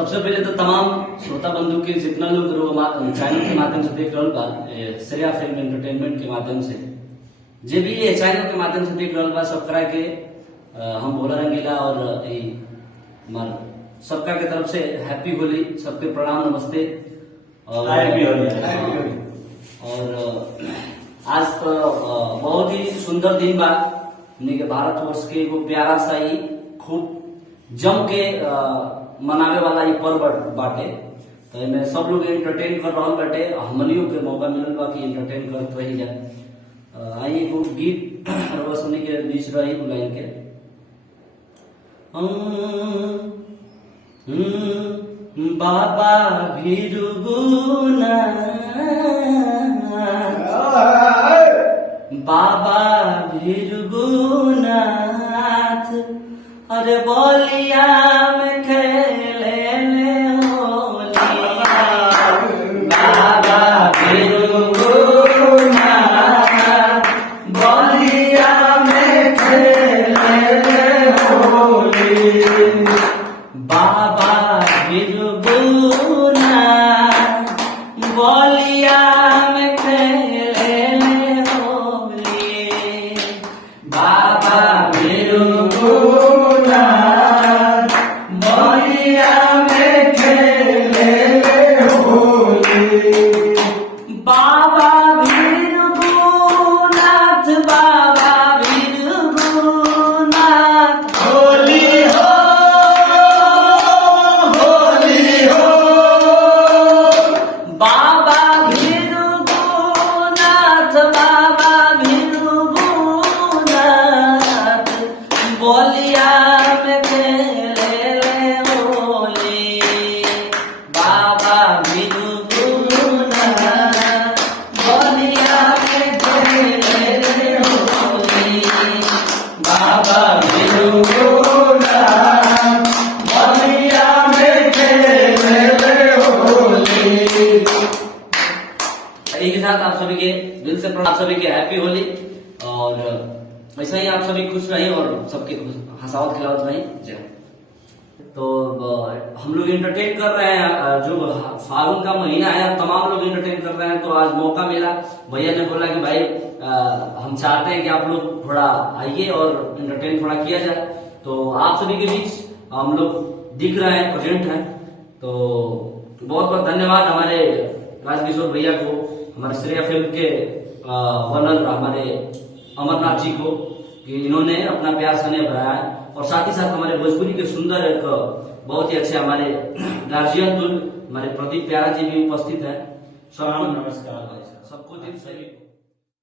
सबसे पहले तो तमाम श्रोता बंधु के जितना लोग चैनल के माध्यम से देख रहा बा श्रेया फिल्म एंटरटेनमेंट के माध्यम से जे भी ये चैनल के माध्यम से देख रहा बा सबका के हम भोला रंगीला और सबका के तरफ से हैप्पी होली, सबके प्रणाम नमस्ते और हैप्पी होली। और आज तो बहुत ही सुंदर दिन बा हमनी के भारतवर्ष के एगो प्यारा सा ही खूब जम के मनावे वाला ये पर्व बाटे। तो इनमें सब लोग एंटरटेन कर रहा बाटे, हमनियों के मौका मिलल बा कि एंटरटेन करत रही जाए। आई एगो गीत रउआ हमनी के बीच रही बुलाइन के बाबा भीरुगुना बाबा भीरुगुनाथ अरे बोलिया में खेले होली बाबा भीरुगुनाथ बोलिया में खेले होली बाबा भीरुगुनाथ बोलिया में खेले होली बाबा भीरुगुनाथ बोलिया में खेले होली बाबा भीरुगुनाथ बाबा भीरुगुनाथ होली हो बाबा भीरुगुनाथ बाबा भीरुगुनाथ बोलिया में खेले होली बाबा भीरुगुनाथ बोलिया में खेले होली बाबा भीरुगुनाथ बोलिया में खेले होली। एक साथ आप सभी के दिल से आप सभी के हैप्पी होली और ऐसा ही आप सभी खुश रहिए और सबके हंसावत खिलावत रहिए। जय। तो हम लोग एंटरटेन कर रहे हैं, जो फागुन का महीना है तमाम लोग एंटरटेन कर रहे हैं। तो आज मौका मिला, भैया ने बोला कि भाई हम चाहते हैं कि आप लोग थोड़ा आइए और एंटरटेन थोड़ा किया जाए। तो आप सभी के बीच हम लोग दिख रहे हैं, प्रेजेंट हैं। तो बहुत बहुत धन्यवाद हमारे राजकिशोर भैया को, हमारे श्रेया फिल्म के ओनर हमारे अमरनाथ जी को कि इन्होंने अपना प्यार स्नेह बढ़ाया है। और साथ ही साथ हमारे भोजपुरी के सुंदर एक बहुत ही अच्छे हमारे गार्जियन तुल हमारे प्रदीप प्यारा जी भी उपस्थित है। सबको नमस्कार सबको दिन सही।